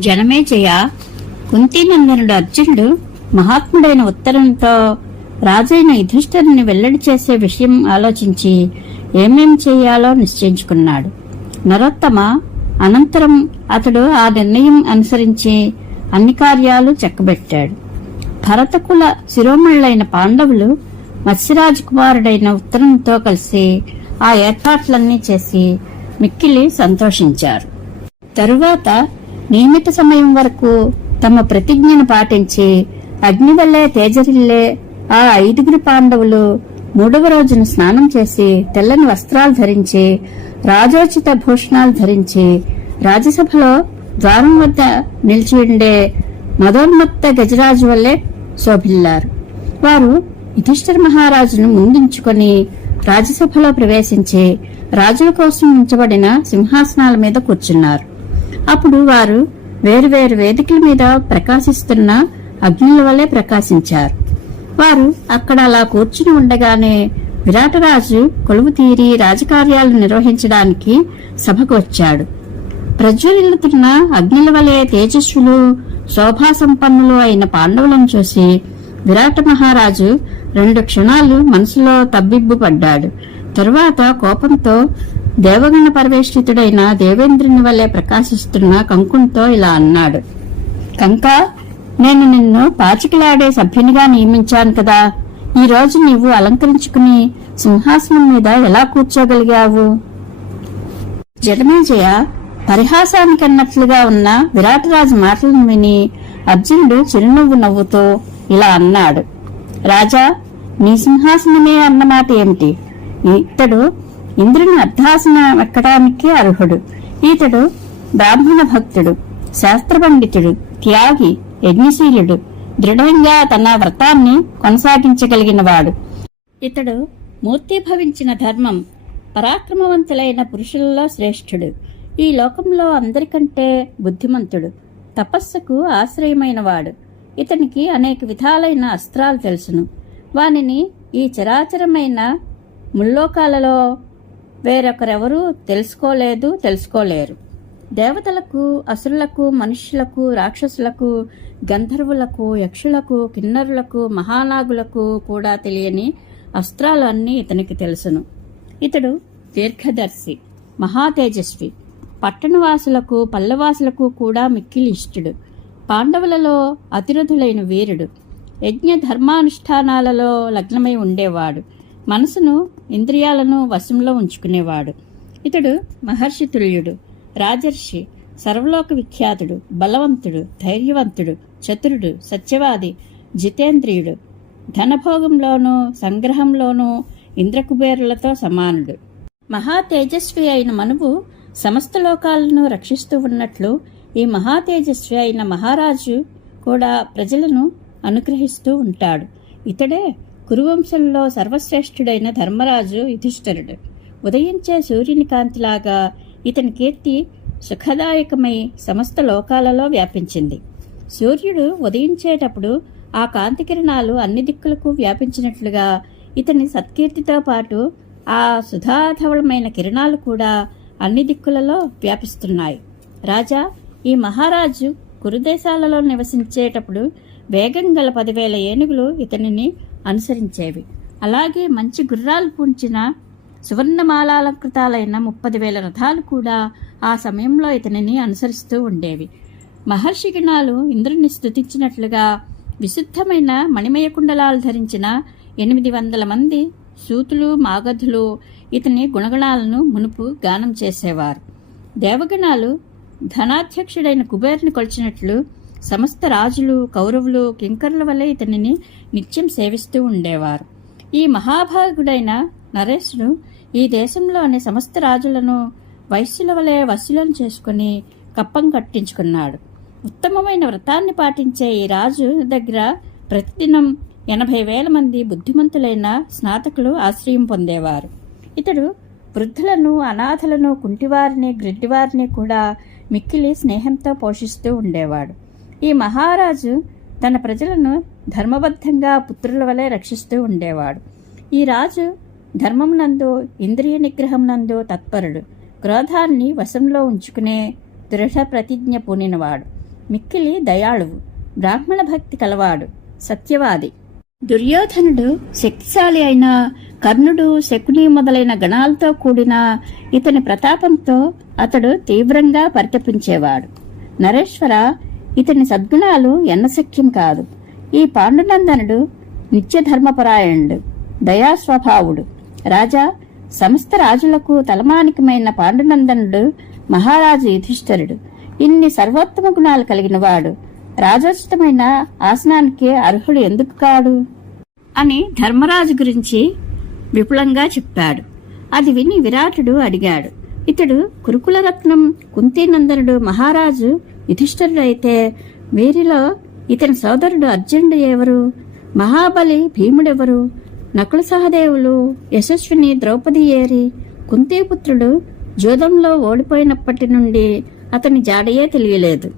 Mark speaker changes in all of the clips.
Speaker 1: జనమేజయ కుంతినందనుడు అర్జునుడు మహాత్ముడైన ఉత్తరంతో రాజైన యుధిష్ఠరుని వెల్లడి చేసే విషయం ఆలోచించి ఏమేం చేయాలో నిశ్చయించుకున్నాడు. నరోత్తమ అనంతరం అతడు ఆ నిర్ణయం అనుసరించి అన్ని కార్యాలు చెక్కబెట్టాడు. భరతకుల శిరోమణులైన పాండవులు మత్స్యరాజ కుమారుడైన ఉత్తరంతో కలిసి ఆ ఏర్పాట్లన్నీ చేసి మిక్కిలి సంతోషించారు. తరువాత నియమిత సమయం వరకు తమ ప్రతిజ్ఞను పాటించి అగ్ని వల్లే తేజరిల్లే ఆ ఐదుగురు పాండవులు మూడవ రోజున స్నానం చేసి తెల్లని వస్త్రాలు ధరించి రాజోచిత భూషణాలు ధరించి రాజ్యసభలో ద్వారం వద్ద నిలిచి ఉండే మదోన్మత్త గజరాజు వల్లే శోభిల్లారు. వారు యుధిష్ఠిర మహారాజును ముందుంచుకొని రాజ్యసభలో ప్రవేశించి రాజుల కోసం ఉంచబడిన సింహాసనాల మీద కూర్చున్నారు. అప్పుడు వారు వేరువేరు వేదికల మీద ప్రకాశిస్తున్న అగ్నుల వలె ప్రకాశించారు. వారు అక్కడ అలా కూర్చుని ఉండగానే విరాటరాజు కొలువు తీరి రాజకార్యాలు నిర్వహించడానికి సభకు వచ్చాడు. ప్రజ్వలిల్లుతున్న అగ్నిల వలె తేజస్సులు శోభా సంపన్నులు అయిన పాండవులను చూసి విరాట మహారాజు రెండు క్షణాలు మనసులో తబ్బిబ్బు పడ్డాడు తరువాత కోపంతో దేవగణ పరవేష్టితుడైన దేవేంద్రుని వల్లే ప్రకాశిస్తున్న కంకునితో ఇలా అన్నాడు. కంక నేను నిన్ను పాచికలాడే సభ్యునిగా నియమించాను కదా. ఈ రోజు నీవు అలంకరించుకుని సింహాసనం మీద ఎలా కూర్చోగలిగావు? జనమేజయ పరిహాసానికన్నట్లుగా ఉన్న విరాటరాజు మాటలను విని అర్జునుడు చిరునవ్వు నవ్వుతూ ఇలా అన్నాడు. రాజా నీ సింహాసనమే అన్నమాట ఏమిటి? ఇతడు ఇంద్రుని అర్ధాసన ఎక్కడానికి అర్హుడు. ఈతడు బ్రాహ్మణ భక్తుడు శాస్త్ర పండితుడు త్యాగి యజ్ఞశీలుడు దృఢంగా తన వ్రతాన్ని కొనసాగించగలిగినవాడు. ఇతడు మూర్తిభవించిన ధర్మం పరాక్రమవంతులైన పురుషులలో శ్రేష్ఠుడు. ఈ లోకంలో అందరికంటే బుద్ధిమంతుడు తపస్సుకు ఆశ్రయమైనవాడు. ఇతనికి అనేక విధాలైన అస్త్రాలు తెలుసును. వానిని ఈ చరాచరమైన ముల్లోకాలలో వేరొకరెవరూ తెలుసుకోలేదు తెలుసుకోలేరు. దేవతలకు అసురులకు మనుష్యులకు రాక్షసులకు గంధర్వులకు యక్షులకు కిన్నరులకు మహానాగులకు కూడా తెలియని అస్త్రాలు అన్నీ ఇతనికి తెలుసును. ఇతడు దీర్ఘదర్శి మహాతేజస్వి. పట్టణవాసులకు పల్లవాసులకు కూడా మిక్కిలి ఇష్టుడు పాండవులలో అతిరథులైన వీరుడు. యజ్ఞ ధర్మానుష్ఠానాలలో లగ్నమై ఉండేవాడు. మనసును ఇంద్రియాలను వశంలో ఉంచుకునేవాడు. ఇతడు మహర్షి తుల్యుడు రాజర్షి సర్వలోక విఖ్యాతుడు బలవంతుడు ధైర్యవంతుడు చతురుడు సత్యవాది జితేంద్రియుడు ధనభోగంలోనూ సంగ్రహంలోనూ ఇంద్రకుబేరులతో సమానుడు. మహా తేజస్వి అయిన మనువు సమస్త లోకాలను రక్షిస్తూ ఉన్నట్లు ఈ మహా తేజస్వి అయిన మహారాజు కూడా ప్రజలను అనుగ్రహిస్తూ ఉంటాడు. ఇతడే కురువంశంలో సర్వశ్రేష్ఠుడైన ధర్మరాజు యుధిష్ఠరుడు. ఉదయించే సూర్యుని కాంతిలాగా ఇతని కీర్తి సుఖదాయకమై సమస్త లోకాలలో వ్యాపించింది. సూర్యుడు ఉదయించేటప్పుడు ఆ కాంతి కిరణాలు అన్ని దిక్కులకు వ్యాపించినట్లుగా ఇతని సత్కీర్తితో పాటు ఆ సుధాధవళమైన కిరణాలు కూడా అన్ని దిక్కులలో వ్యాపిస్తున్నాయి. రాజా ఈ మహారాజు కురుదేశాలలో నివసించేటప్పుడు వేగం గల పదివేల ఏనుగులు ఇతనిని అనుసరించేవి. అలాగే మంచి గుర్రాలు పూంచిన సువర్ణమాలాలంకృతాలైన ముప్పది వేల రథాలు కూడా ఆ సమయంలో ఇతనిని అనుసరిస్తూ ఉండేవి. మహర్షి గణాలు ఇంద్రుని స్థుతించినట్లుగా విశుద్ధమైన మణిమయ కుండలాలు ధరించిన ఎనిమిది వందల మంది సూతులు మాగధులు ఇతని గుణగణాలను మునుపు గానం చేసేవారు. దేవగణాలు ధనాధ్యక్షుడైన కుబేరుని కొలిచినట్లు సమస్త రాజులు కౌరవులు కింకర్ల వలె ఇతనిని నిత్యం సేవిస్తూ ఉండేవారు. ఈ మహాభాగుడైన నరేశుడు ఈ దేశంలోని సమస్త రాజులను వైశ్యుల వలె వశులను చేసుకుని కప్పం కట్టించుకున్నాడు. ఉత్తమమైన వ్రతాన్ని పాటించే ఈ రాజు దగ్గర ప్రతిదినం ఎనభై వేల మంది బుద్ధిమంతులైన స్నాతకులు ఆశ్రయం పొందేవారు. ఇతడు వృద్ధులను అనాథలను కుంటివారిని గ్రిడ్డివారిని కూడా మిక్కిలి స్నేహంతో పోషిస్తూ ఉండేవాడు. ఈ మహారాజు తన ప్రజలను ధర్మబద్ధంగా పుత్రుల వలె రక్షిస్తూ ఉండేవాడు. ఈ రాజు ధర్మం నందు ఇంద్రియ నిగ్రహం నందు తత్పరుడు. క్రోధాన్ని వశంలో ఉంచుకునే దృఢ ప్రతిజ్ఞ పూనినవాడు. మిక్కిలి దయాళువు బ్రాహ్మణ భక్తి కలవాడు సత్యవాది. దుర్యోధనుడు శక్తిశాలి అయిన కర్ణుడు శకుని మొదలైన గణాలతో కూడిన ఇతని ప్రతాపంతో అతడు తీవ్రంగా పరితపించేవాడు. నరేశ్వర ఇతని సద్గుణాలు ఎన్నశక్యం కాదు. ఈ పాండునందనుడు నిత్యధర్మపరాయణుడు దయాస్వభావుడు. రాజా సమస్త రాజులకు తలమానికమైన పాండునందనుడు మహారాజు యుధిష్ఠరుడు. ఇన్ని సర్వోత్తమ గుణాలు కలిగినవాడు. రాజోచితమైన ఆసనానికి అర్హుడు ఎందుకు కాడు? అని ధర్మరాజు గురించి విపులంగా చెప్పాడు. అది విని విరాటుడు అడిగాడు. ఇతడు కురుకులరత్నం కుంతీనందనుడు మహారాజు యుధిష్ఠరుడు అయితే వీరిలో ఇతని సోదరుడు అర్జునుడు ఎవరు? మహాబలి భీముడెవరు? నకుల సహదేవులు యశస్విని ద్రౌపది ఏరి కుంతీపుత్రుడు జూదంలో ఓడిపోయినప్పటి నుండి అతని జాడయే తెలియలేదు.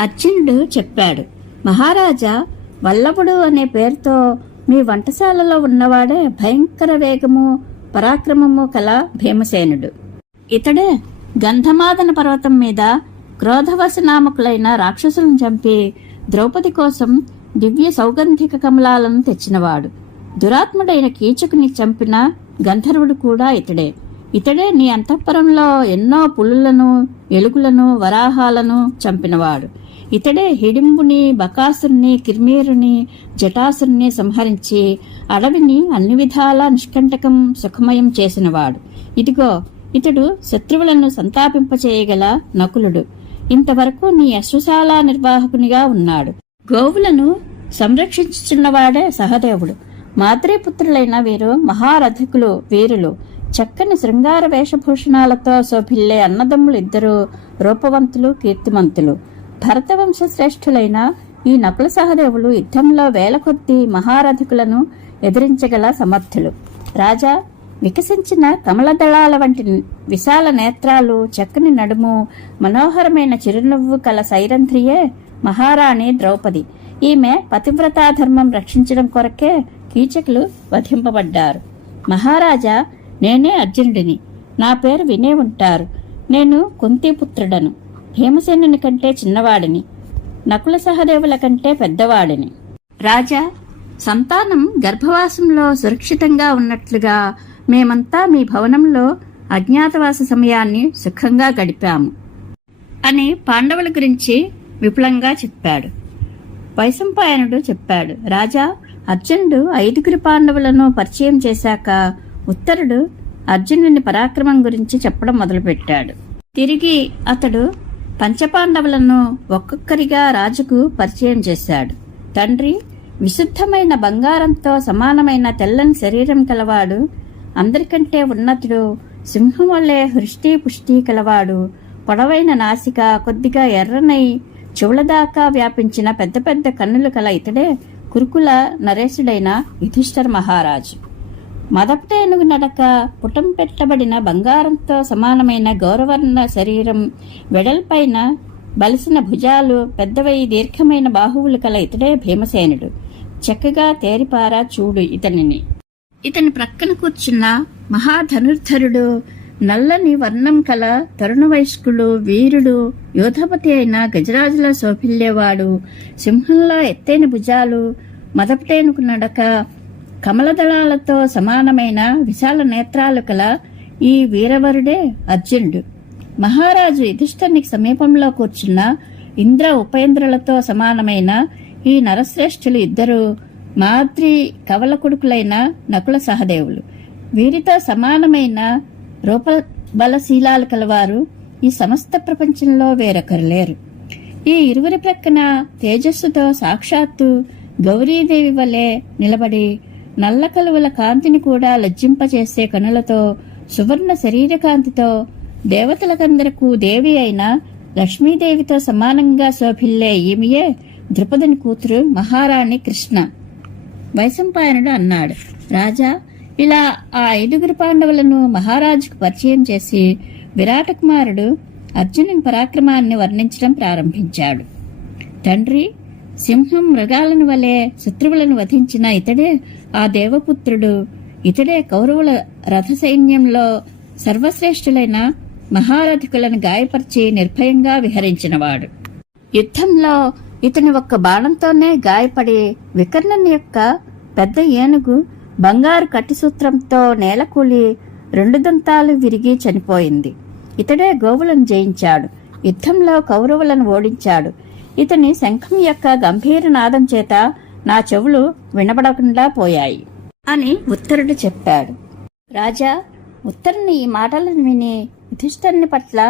Speaker 1: అర్జునుడు చెప్పాడు మహారాజా వల్లభుడు అనే పేరుతో మీ వంటశాలలో ఉన్నవాడే భయంకర వేగము పరాక్రమము కల భీమసేనుడు. ఇతడే గంధమాదన పర్వతం మీద క్రోధవశనామకులైన రాక్షసులను చంపి ద్రౌపది కోసం దివ్య సౌగంధిక కమలాలను తెచ్చినవాడు. దురాత్ముడైన కీచకుని చంపిన గంధర్వుడు కూడా ఇతడే. ఇతడే నీ అంతఃపురంలో ఎన్నో పులులను ఎలుగులను వరాహాలను చంపినవాడు. ఇతడే హిడింబుని బకాసుని కిర్మీరుని జటాసుని సంహరించి అడవిని అన్ని విధాలా నిష్కంటకం సుఖమయం చేసినవాడు. ఇదిగో ఇతడు శత్రువులను సంతాపింపచేయగల నకులుడు. ఇంతవరకు నీ అశ్వశాల నిర్వాహకునిగా ఉన్నాడు. గోవులను సంరక్షించుచున్నవాడే సహదేవుడు. మాతృపుత్రులైన వీరు మహారథికులు వీరులు. చక్కని శృంగార వేషభూషణాలతో శోభిల్లే అన్నదమ్ములు ఇద్దరు రూపవంతులు కీర్తిమంతులు. భరతవంశ శ్రేష్ఠులైన ఈ నకుల సహదేవులు యుద్ధంలో వేల కొద్దీ మహారథికులను ఎదిరించగల సమర్థులు. రాజా వికసించిన కమలదళాల వంటి విశాల నేత్రాలు చక్కని నడుము మనోహరమైన చిరునవ్వు కల సైరంధ్రియే మహారాణి ద్రౌపది. ఈమె పతివ్రతా ధర్మం రక్షించడం కొరకే కీచకులు వధింపబడ్డారు. మహారాజా నేనే అర్జునుడిని. నా పేరు వినే ఉంటారు. నేను కుంతిపుత్రుడను. భీమసేనుని కంటే చిన్నవాడిని. నకుల సహదేవుల కంటే పెద్దవాడిని. రాజా సంతానం గర్భవాసంలో సురక్షితంగా ఉన్నట్లుగా మేమంతా మీ భవనంలో అజ్ఞాతవాస సమయాన్ని సుఖంగా గడిపాము అని పాండవుల గురించి విపులంగా చెప్పాడు. వైశంపాయనుడు చెప్పాడు రాజా అర్జునుడు ఐదుగురి పాండవులను పరిచయం చేశాక ఉత్తరుడు అర్జునుని పరాక్రమం గురించి చెప్పడం మొదలుపెట్టాడు. తిరిగి అతడు పంచపాండవులను ఒక్కొక్కరిగా రాజుకు పరిచయం చేశాడు. తండ్రి విశుద్ధమైన బంగారంతో సమానమైన తెల్లని శరీరం కలవాడు అందరికంటే ఉన్నతుడు. సింహం వల్లే హృష్టి పుష్టి కలవాడు. పొడవైన నాసిక కొద్దిగా ఎర్రనై చెవుల దాకా వ్యాపించిన పెద్ద పెద్ద కన్నులు కల ఇతడే కురుకుల నరేశుడైన యుధిష్ఠర్ మహారాజు. మదపటేనుగు నడక పుటం పెట్టబడిన బంగారంతో సమానమైన గౌరవర్ణ శరీరం వెడల్పైన బలిసిన భుజాలు పెద్దవై దీర్ఘమైన బాహువులు కల ఇతడే భీమసేనుడు. చక్కగా తేరిపారా చూడు ఇతనిని. ఇతని ప్రక్కన కూర్చున్న మహాధనుర్ధరుడు నల్లని వర్ణం కల తరుణ వయస్కుడు వీరుడు యోధపతి అయిన గజరాజుల శోభిల్లేవాడు సింహంలా ఎత్తైన భుజాలు మదపటేనుకు నడక కమలదళాలతో సమానమైన విశాల నేత్రాలు కల ఈ వీరవరుడే అర్జునుడు. మహారాజు యుధిష్ఠర్నికి సమీపంలో కూర్చున్న ఇంద్ర ఉపేంద్రులతో సమానమైన ఈ నరశ్రేష్ఠులు ఇద్దరు మాద్రి కవల కొడుకులైన నకుల సహదేవులు. వీరితో సమానమైన రూపబలశీలాలు కలవారు ఈ సమస్త ప్రపంచంలో వేరొకరు లేరు ఈ ఇరువురి ప్రక్కన తేజస్సుతో సాక్షాత్తు గౌరీదేవి వలె నిలబడి నల్ల కలువల కాంతిని కూడా లజ్జింపచేసే కనులతో సువర్ణ శరీర కాంతితో దేవతలకందరకు దేవి అయిన లక్ష్మీదేవితో సమానంగా శోభిల్లే ఈమెయే ద్రుపదుని కూతురు మహారాణి కృష్ణ. వైశంపాయనుడు అన్నాడు. రాజా ఇలా ఆ ఐదుగురు పాండవులను మహారాజుకు పరిచయం చేసి విరాట కుమారుడు అర్జునుని పరాక్రమాన్ని వర్ణించడం ప్రారంభించాడు. తండ్రి సింహం మృగాలను వలె శత్రువులను వధించిన ఇతడే ఆ దేవపుత్రుడు ఇతడే కౌరవుల రథ సైన్యంలో సర్వశ్రేష్ఠులైన మహారథికులను గాయపరిచి నిర్భయంగా విహరించినవాడు. యుద్ధంలో ఇతని ఒక్క బాణంతోనే గాయపడి వికర్ణన్ యొక్క పెద్ద ఏనుగు బంగారు కట్టిసూత్రంతో నేలకూలి రెండు దంతాలు విరిగి చనిపోయింది. ఇతడే గోవులను జయించాడు. యుద్ధంలో కౌరవులను ఓడించాడు. ఇతని శంఖం యొక్క గంభీర నాదం చేత నా చెవులు వినబడకుండా పోయాయి అని ఉత్తరుడు చెప్పాడు. రాజా ఉత్తరుని ఈ మాటలను విని యుధిష్ఠరుని పట్ల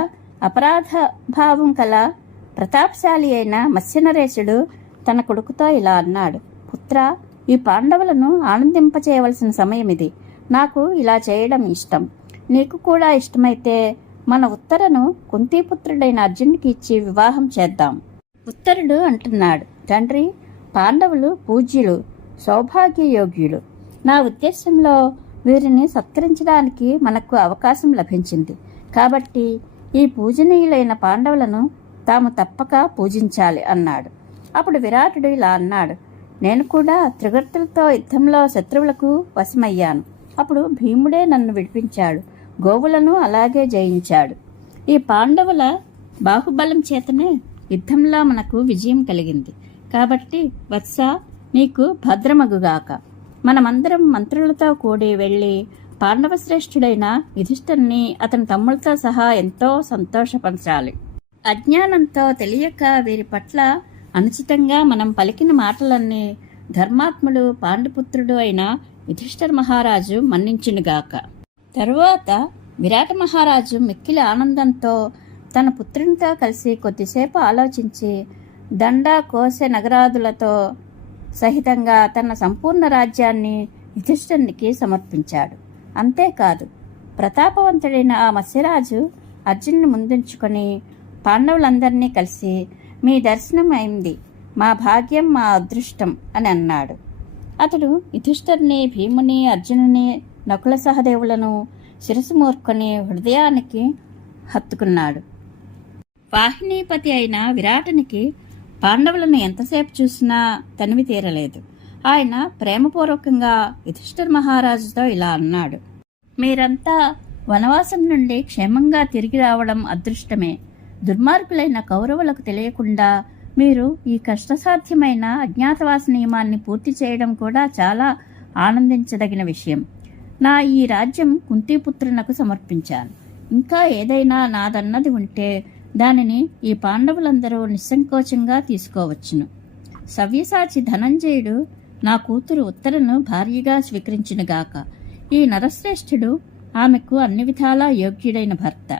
Speaker 1: అపరాధ భావం కల ప్రతాపశాలి అయిన మత్స్యనరేశుడు తన కొడుకుతో ఇలా అన్నాడు పుత్ర ఈ పాండవులను ఆనందింపచేయవలసిన సమయం ఇది నాకు ఇలా చేయడం ఇష్టం. నీకు కూడా ఇష్టమైతే మన ఉత్తరను కుంతీపుత్రుడైన అర్జునుడికి ఇచ్చి వివాహం చేద్దాం. ఉత్తరుడు అంటున్నాడు తండ్రి పాండవులు పూజ్యులు సౌభాగ్యయోగ్యులు. నా ఉద్దేశంలో వీరిని సత్కరించడానికి మనకు అవకాశం లభించింది. కాబట్టి ఈ పూజనీయులైన పాండవులను తాము తప్పక పూజించాలి అన్నాడు. అప్పుడు విరాటుడు ఇలా అన్నాడు నేను కూడా త్రిగర్తులతో యుద్ధంలో శత్రువులకు వశమయ్యాను. అప్పుడు భీముడే నన్ను విడిపించాడు గోవులను అలాగే జయించాడు. ఈ పాండవుల బాహుబలం చేతనే యుద్ధంలో మనకు విజయం కలిగింది. కాబట్టి వత్స నీకు భద్రమగుగాక. మనమందరం మంత్రులతో కూడి వెళ్ళి పాండవశ్రేష్ఠుడైన యుధిష్ఠర్ని అతని తమ్ములతో సహా ఎంతో సంతోషపరచాలి. అజ్ఞానంతో తెలియక వీరి పట్ల అనుచితంగా మనం పలికిన మాటలన్నీ ధర్మాత్ముడు పాండుపుత్రుడు అయిన యుధిష్ఠర్ మహారాజు మన్నించునుగాక తరువాత విరాట మహారాజు మిక్కిలి ఆనందంతో తన పుత్రునితో కలిసి కొద్దిసేపు ఆలోచించి దండ కోసె నగరాదులతో సహితంగా తన సంపూర్ణ రాజ్యాన్ని యుధిష్ఠునికి సమర్పించాడు. అంతేకాదు ప్రతాపవంతుడైన ఆ మత్స్యరాజు అర్జున్ని ముందుంచుకొని పాండవులందరినీ కలిసి మీ దర్శనం అయింది. మా భాగ్యం మా అదృష్టం అని అన్నాడు. అతడు యుధిష్ఠర్ని భీముని అర్జునుని నకుల సహదేవులను శిరసు మూర్కొని హృదయానికి హత్తుకున్నాడు. వాహినీపతి అయిన విరాటనికి పాండవులను ఎంతసేపు చూసినా తనివి తీరలేదు. ఆయన ప్రేమపూర్వకంగా యుధిష్ఠర్ మహారాజుతో ఇలా అన్నాడు. మీరంతా వనవాసం నుండి క్షేమంగా తిరిగి రావడం అదృష్టమే. దుర్మార్గులైన కౌరవులకు తెలియకుండా మీరు ఈ కష్టసాధ్యమైన అజ్ఞాతవాస నియమాన్ని పూర్తి చేయడం కూడా చాలా ఆనందించదగిన విషయం. నా ఈ రాజ్యం కుంతిపుత్రునకు సమర్పించాను. ఇంకా ఏదైనా నాదన్నది ఉంటే దానిని ఈ పాండవులందరూ నిస్సంకోచంగా తీసుకోవచ్చును. సవ్యసాచి ధనంజయుడు నా కూతురు ఉత్తరను భార్యగా స్వీకరించినగాక. ఈ నరశ్రేష్ఠుడు ఆమెకు అన్ని విధాలా యోగ్యుడైన భర్త.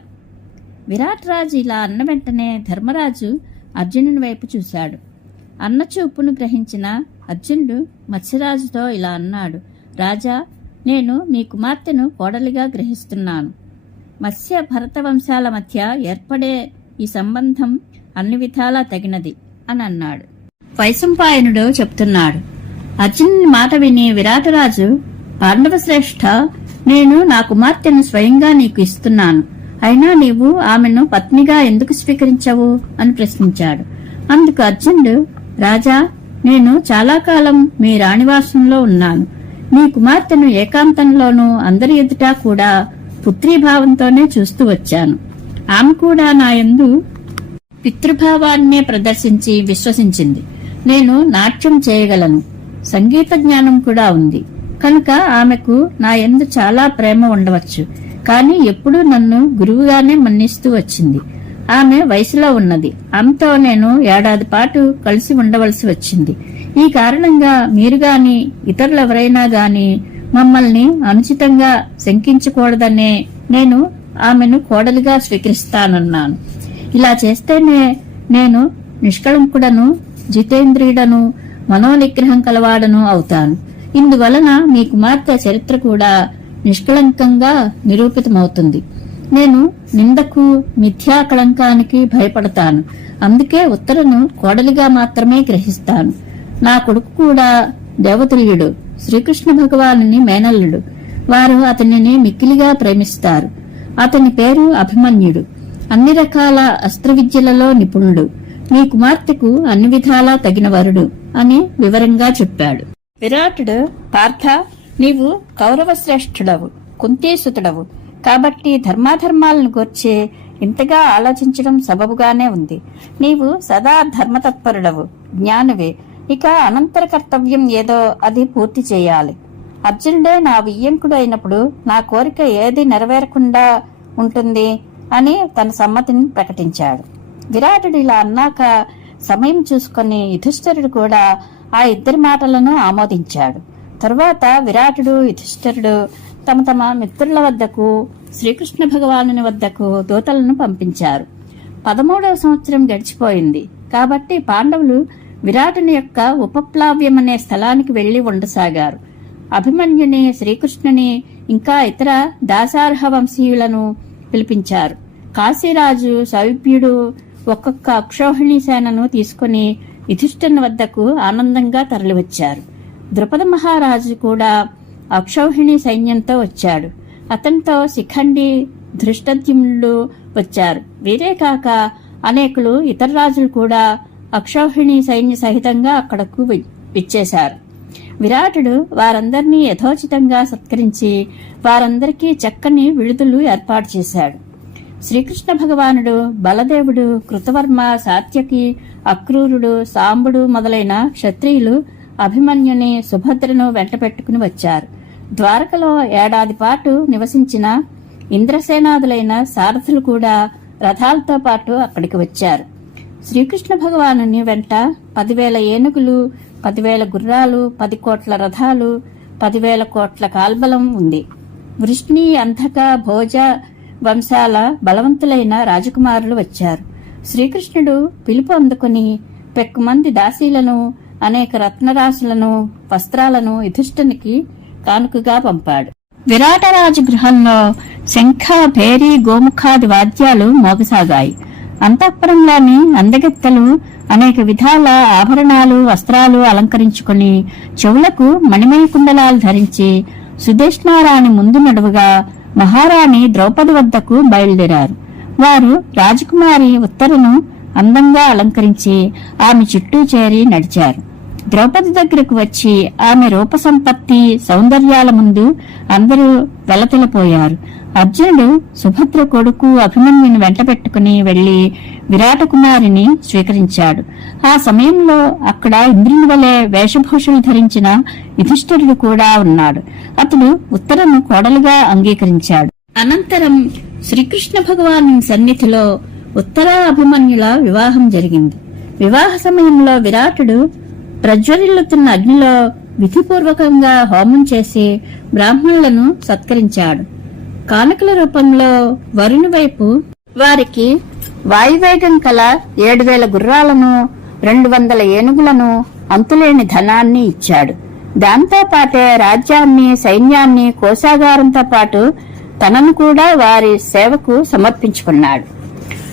Speaker 1: విరాట్ రాజు ఇలా అన్న వెంటనే ధర్మరాజు అర్జునుని వైపు చూశాడు. అన్న చూపును గ్రహించిన అర్జునుడు మత్స్యరాజుతో ఇలా అన్నాడు రాజా నేను మీ కుమార్తెను కోడలిగా గ్రహిస్తున్నాను. మత్స్య భరత వంశాల మధ్య ఏర్పడే ఈ సంబంధం అన్ని విధాలా తగినది అని అన్నాడు. వైశంపాయనుడు చెప్తున్నాడు అర్జునుని మాట విని విరాటరాజు పాండవశ్రేష్ఠ నేను నా కుమార్తెను స్వయంగా నీకు ఇస్తున్నాను. అయినా నీవు ఆమెను పత్నిగా ఎందుకు స్వీకరించవు? అని ప్రశ్నించాడు. అందుకు అర్జునుడు రాజా నేను చాలా కాలం మీ రాణివాసంలో ఉన్నాను. మీ కుమార్తెను ఏకాంతంలోనూ అందరి ఎదుట కూడా పుత్రీభావంతోనే చూస్తూ వచ్చాను. ఆమె కూడా నా యందు పితృభావాన్నే ప్రదర్శించి విశ్వసించింది. నేను నాట్యం చేయగలను. సంగీత జ్ఞానం కూడా ఉంది. కనుక ఆమెకు నా యందు చాలా ప్రేమ ఉండవచ్చు. కానీ ఎప్పుడూ నన్ను గురువుగానే మన్నిస్తూ వచ్చింది. ఆమె వయసులో ఉన్నది. ఆమెతో నేను ఏడాది పాటు కలిసి ఉండవలసి వచ్చింది. ఈ కారణంగా మీరు గాని ఇతరులెవరైనా గాని మమ్మల్ని అనుచితంగా శంకించకూడదనే నేను ఆమెను కోడలిగా స్వీకరిస్తానన్నాను. ఇలా చేస్తేనే నేను నిష్కళంకుడను జితేంద్రియుడను మనోనిగ్రహం కలవాడను అవుతాను. ఇందువలన మీ కుమార్తె చరిత్ర కూడా నిష్కళంకంగా నిరూపితమవుతుంది. నేను నిందకు మిథ్యా కళంకానికి భయపడతాను. అందుకే ఉత్తరను కోడలిగా మాత్రమే గ్రహిస్తాను. నా కొడుకు కూడా దేవతుల్యుడు శ్రీకృష్ణ భగవానుని మేనల్లుడు. వారు అతనిని మిక్కిలిగా ప్రేమిస్తారు. అతని పేరు అభిమన్యుడు. అన్ని రకాల అస్త్ర విద్యలలో నిపుణుడు. మీ కుమార్తెకు అన్ని విధాలా తగిన వరుడు అని వివరంగా చెప్పాడు. విరాటుడు పార్థ నీవు కౌరవశ్రేష్ఠుడవు కుంతీసుతుడవు. కాబట్టి ధర్మాధర్మాలను గూర్చి ఇంతగా ఆలోచించడం సబబుగానే ఉంది. నీవు సదా ధర్మతత్పరుడవు జ్ఞానివే. ఇక అనంతర కర్తవ్యం ఏదో అది పూర్తి చేయాలి. అర్జునుడే నా వియ్యంకుడు అయినప్పుడు నా కోరిక ఏది నెరవేరకుండా ఉంటుంది అని తన సమ్మతిని ప్రకటించాడు. విరాటుడు ఇలా అన్నాక సమయం చూసుకొని యుధిష్ఠరుడు కూడా ఆ ఇద్దరి మాటలను ఆమోదించాడు. తరువాత విరాటుడు యుధిష్ఠరుడు తమ తమ మిత్రుల వద్దకు శ్రీకృష్ణ భగవానుని వద్దకు దూతలను పంపించారు. పదమూడవ సంవత్సరం గడిచిపోయింది. కాబట్టి పాండవులు విరాటుని యొక్క ఉపప్లావ్యం అనే స్థలానికి వెళ్ళి ఉండసాగారు. అభిమన్యుని శ్రీకృష్ణుని ఇంకా ఇతర దాసార్హ వంశీయులను పిలిపించారు. కాశీరాజు సౌభ్యుడు ఒక్కొక్క అక్షోహిణి సేనను తీసుకుని యుధిష్ఠుని వద్దకు ఆనందంగా తరలివచ్చారు. ద్రుపద మహారాజు కూడా అక్షౌహిణి సైన్యంతో వచ్చాడు. అతనితో శిఖండి ధృష్టద్యుమ్నులు వచ్చారు. వీరే కాక అనేకులు ఇతర రాజులు కూడా అక్షౌహిణి సైన్య సహితంగా అక్కడకు విచ్చేశారు. విరాటుడు వారందరినీ యథోచితంగా సత్కరించి వారందరికీ చక్కని విడుదలు ఏర్పాటు చేశాడు. శ్రీకృష్ణ భగవానుడు బలదేవుడు కృతవర్మ సాత్యకి అక్రూరుడు సాంబుడు మొదలైన క్షత్రియులు అభిమన్యుని సుభద్రను వెంటపెట్టుకుని వచ్చారు. ద్వారకలో ఏడాది పాటు నివసించిన ఇంద్రసేనాదులైన సారథులు కూడా రథాలతో పాటు అక్కడికి వచ్చారు. శ్రీకృష్ణ భగవానుని వెంట పదివేల ఏనుగులు పదివేల గుర్రాలు పది కోట్ల రథాలు పదివేల కోట్ల కాల్బలం ఉంది. వృష్ణి అంధక భోజ వంశాల బలవంతులైన రాజకుమారులు వచ్చారు. శ్రీకృష్ణుడు పిలుపు అందుకుని పెక్కుమంది దాసీలను అనేక రత్నరాశులను వస్త్రాలను యుధిష్ఠునికి కానుకగా పంపాడు. విరాటరాజు గృహంలో శంఖ భేరి గోముఖాది వాద్యాలు మోగసాగాయి. అంతఃపురంలోని అందగత్తెలు అనేక విధాల ఆభరణాలు వస్త్రాలు అలంకరించుకుని చెవులకు మణిమయ కుండలాలు ధరించి సుదేష్ణారాణి ముందు నడువుగా మహారాణి ద్రౌపది వద్దకు బయలుదేరారు. వారు రాజకుమారి ఉత్తరను అందంగా అలంకరించి ఆమె చుట్టూ చేరి నడిచారు. ద్రౌపది దగ్గరకు వచ్చి ఆమె రూప సంపత్తి సౌందర్యాల ముందు అందరూ వెలతిలపోయారు. అర్జునుడు సుభద్ర కొడుకు అభిమన్యుని వెంట పెట్టుకుని వెళ్ళి విరాట కుమారిని స్వీకరించాడు. ఆ సమయంలో అక్కడ ఇంద్రుని వలె వేషభూషలు ధరించిన యుధిష్ఠరుడు కూడా ఉన్నాడు. అతడు ఉత్తరను కోడలుగా అంగీకరించాడు. అనంతరం శ్రీకృష్ణ భగవాను సన్నిధిలో ఉత్తరా అభిమన్యుల వివాహం జరిగింది. వివాహ సమయంలో విరాటుడు ప్రజ్వరిల్లుతున్న అగ్నిలో విధిపూర్వకంగా హోమం చేసి బ్రాహ్మణులను సత్కరించాడు. కానుకల రూపంలో వరుని వైపు వారికి వాయువేగం కల ఏడు వేల గుర్రాలను రెండు వందల ఏనుగులను అంతులేని ధనాన్ని ఇచ్చాడు. దాంతో పాటే రాజ్యాన్ని సైన్యాన్ని కోశాగారంతో పాటు తనను కూడా వారి సేవకు సమర్పించుకున్నాడు.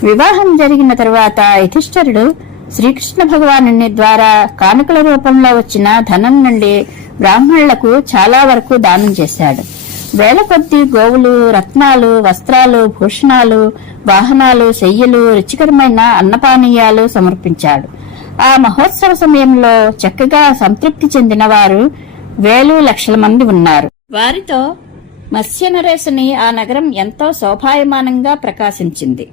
Speaker 1: వివాహం జరిగిన తరువాత యుధిష్ఠరుడు శ్రీకృష్ణ భగవాను ద్వారా కానుకల రూపంలో వచ్చిన ధనం నుండి బ్రాహ్మణులకు చాలా వరకు దానం చేశాడు. వేల గోవులు రత్నాలు వస్త్రాలు భూషణాలు వాహనాలు శయ్యలు రుచికరమైన అన్నపానీయాలు సమర్పించాడు. ఆ మహోత్సవ సమయంలో చక్కగా సంతృప్తి చెందిన వారు వేలు లక్షల మంది ఉన్నారు. వారితో మత్స్య నరేశుని ఆ నగరం ఎంతో శోభాయమానంగా ప్రకాశించింది.